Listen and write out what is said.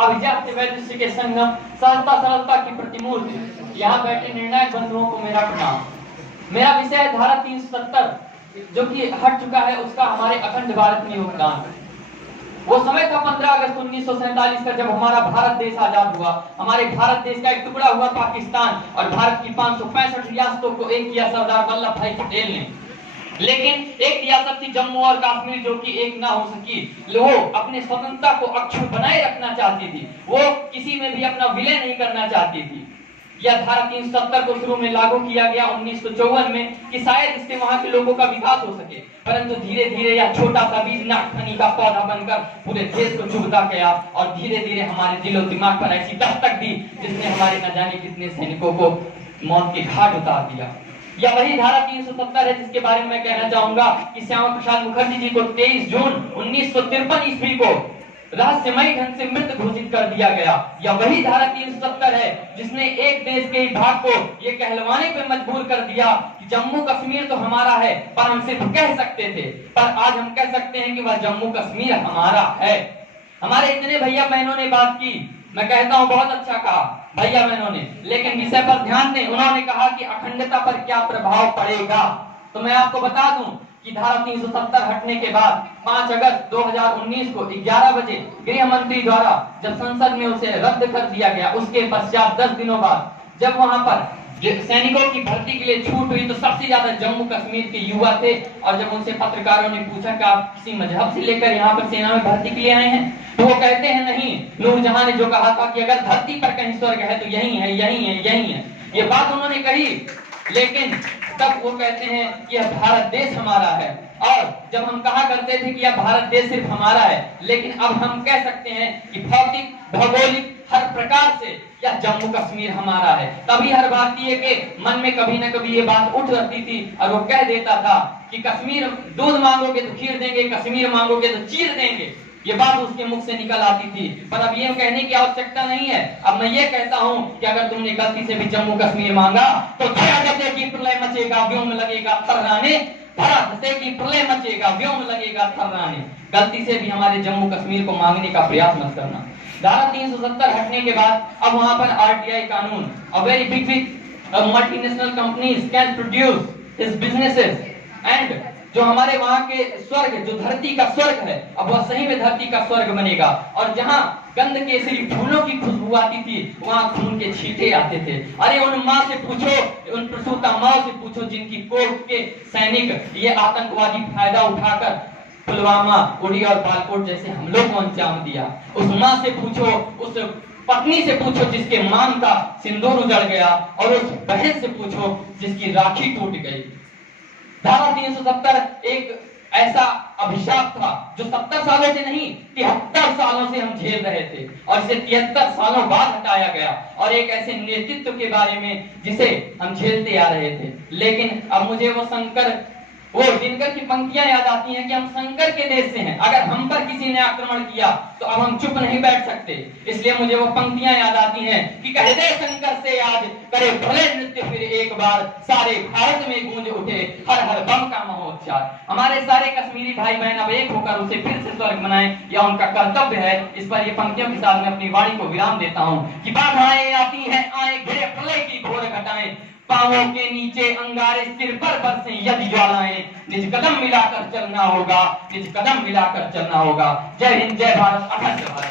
अभिजात्य वैदुष्य के संगम, सहजता सरलता की प्रतिमूर्ति, यहाँ बैठे निर्णायक बंधुओं को मेरा प्रणाम। मेरा विषय है धारा 370 जो कि हट चुका है, उसका हमारे अखंड भारत में योगदान। वो समय था 15 अगस्त 1947 का, जब हमारा भारत देश आजाद हुआ। हमारे भारत देश का एक टुकड़ा हुआ पाकिस्तान, और भारत की 565 रियासतों को एक किया सरदार वल्लभ भाई पटेल ने। लेकिन एक रियासत थी जम्मू और कश्मीर जो कि एक ना हो सकी। वो अपने स्वतंत्रता को अक्षुण्ण बनाए रखना चाहती थी, वो किसी में भी अपना विलय नहीं करना चाहती थी। यह धारा 370 को शुरू में लागू किया गया 1954 में कि शायद इससे वहां के लोगों का विकास हो सके, परंतु धीरे धीरे यह छोटा सा बीज नागफनी का पौधा बनकर पूरे देश को चुभता गया, और धीरे धीरे हमारे दिलो दिमाग पर ऐसी दस्तक दी जिसने हमारे न जाने कितने सैनिकों को मौत के घाट उतार दिया। यह वही धारा 370 है जिसके बारे में मैं कहना चाहूंगा कि श्यामा प्रसाद मुखर्जी जी को 23 जून 1953 ईस्वी को रहस्यमयी ढंग से मृत घोषित कर दिया गया। यह वही धारा 370 है जिसने एक देश के भाग को ये कहलवाने पे मजबूर कर दिया कि जम्मू कश्मीर तो हमारा है, पर हम सिर्फ कह सकते थे, पर आज हम कह सकते हैं कि वह जम्मू कश्मीर हमारा है। हमारे इतने भैया बहनों ने बात की, मैं कहता हूं बहुत अच्छा कहा भैया बहनों ने, लेकिन विषय पर ध्यान दें। उन्होंने कहा कि अखंडता पर क्या प्रभाव पड़ेगा, तो मैं आपको बता दूं कि धारा 370 हटने के बाद 5 अगस्त 2019 को 11 बजे गृह मंत्री द्वारा जब संसद में उसे रद्द कर दिया गया, उसके पश्चात 10 दिनों बाद जब वहां पर सैनिकों की भर्ती के लिए छूट हुई तो सबसे ज्यादा जम्मू कश्मीर के युवा थे। और जब उनसे पत्रकारों ने पूछा कि आप किसी मजहब से लेकर यहाँ पर सेना में भर्ती के लिए आए हैं, तो वो कहते हैं नहीं, नूरजहां ने जो कहा था कि अगर धरती पर कहीं स्वर्ग है तो यही है, यही है, यही है। ये बात उन्होंने कही, लेकिन तब वो कहते हैं कि यह भारत देश हमारा है। और जब हम कहा करते थे कि यह भारत देश सिर्फ हमारा है, लेकिन अब हम कह सकते हैं कि भौतिक भौगोलिक हर प्रकार से यह जम्मू कश्मीर हमारा है। तभी हर भारतीय के मन में कभी न कभी ये बात उठ रहती थी, और वो कह देता था कि कश्मीर दूध मांगोगे तो खीर देंगे, कश्मीर मांगोगे तो चीर देंगे। ये बात उसके मुख से निकल आती थी, पर अब ये कहने की आवश्यकता नहीं है। अब मैं ये कहता हूं कि अगर तुमने गलती से भी जम्मू कश्मीर मांगा तो धरा धसेगी प्रलय मचेगा, व्योम लगेगा थर्राने, धरा धसेगी प्रलय मचेगा, व्योम लगेगा थर्राने। गलती से भी हमारे जम्मू कश्मीर को मांगने का प्रयास मत करना। धारा 370 हटने के बाद अब वहां पर आरटीआई कानून, a very big multinational companies can produce his businesses, and जो हमारे वहां के स्वर्ग, जो धरती का स्वर्ग है, अब वह सही में धरती का स्वर्ग बनेगा। और जहां गंध केसरी फूलों की खुशबू आती थी, वहां खून के छींटे आते थे। अरे उन माँ से पूछो, उन प्रसूता माँ से पूछो जिनकी कोर्ट के सैनिक ये आतंकवादी फायदा उठाकर पुलवामा, उड़ी और बालाकोट जैसे हमलों को अंजाम दिया। उस माँ से पूछो, उस पत्नी से पूछो जिसके मांग का सिंदूर उजड़ गया, और उस बहन से पूछो जिसकी राखी टूट गई। धारा 370 एक ऐसा अभिशाप था जो 70 सालों से नहीं 73 सालों से हम झेल रहे थे, और इसे 73 सालों बाद हटाया गया, और एक ऐसे नेतृत्व के बारे में जिसे हम झेलते आ रहे थे। लेकिन अब मुझे वो दिनकर की पंक्तियां याद आती हैं कि हम शंकर के देश से हैं, अगर हम पर किसी ने आक्रमण किया तो अब हम चुप नहीं बैठ सकते। इसलिए मुझे वो पंक्तियां याद आती हैं कि कह दे शंकर से आज करे भले नृत्य फिर एक बार, सारे भारत में गूंज उठे हर हर बम का महोच्चार। हमारे सारे कश्मीरी भाई बहन अब एक होकर उसे फिर से स्वर्ग बनाएं, यह उनका कर्तव्य है। इस पर ये पंक्तियों के साथ मैं अपनी वाणी को विराम देता हूँ कि बाधाएं आती हैं, आए घिरे प्रलय की घोर घटाएं, पांवों के नीचे अंगारे, सिर पर बरसे यदि ज्वालाएं, निज कदम मिलाकर चलना होगा, निज कदम मिलाकर चलना होगा। जय हिंद, जय भारत, अखंड भारत।